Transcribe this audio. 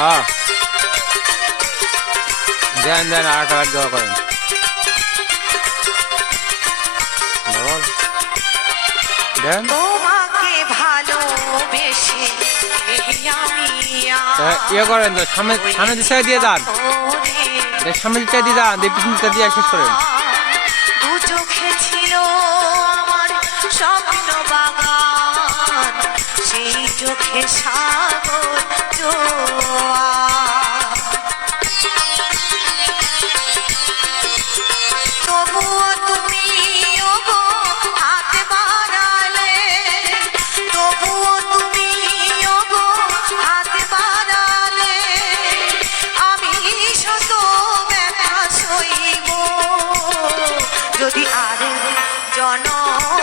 হ্যাঁ দেন দেন আর টাকা দেওয়া করেন দেন ইয়ে করেন তো সামনে সামনে দিশা দিয়ে দান সামনে দিশা দিয়ে দান পিছন দিশা দিয়ে শেষ করেন দু চোখে ছিল আমার স্বপ্ন বাগান সেই চোখে সাগর তবুও তুমি হাত বাড়ালে তবুও তুমি হাত বাড়ালে আমি শত ব্যথা সইব যদি আর জনম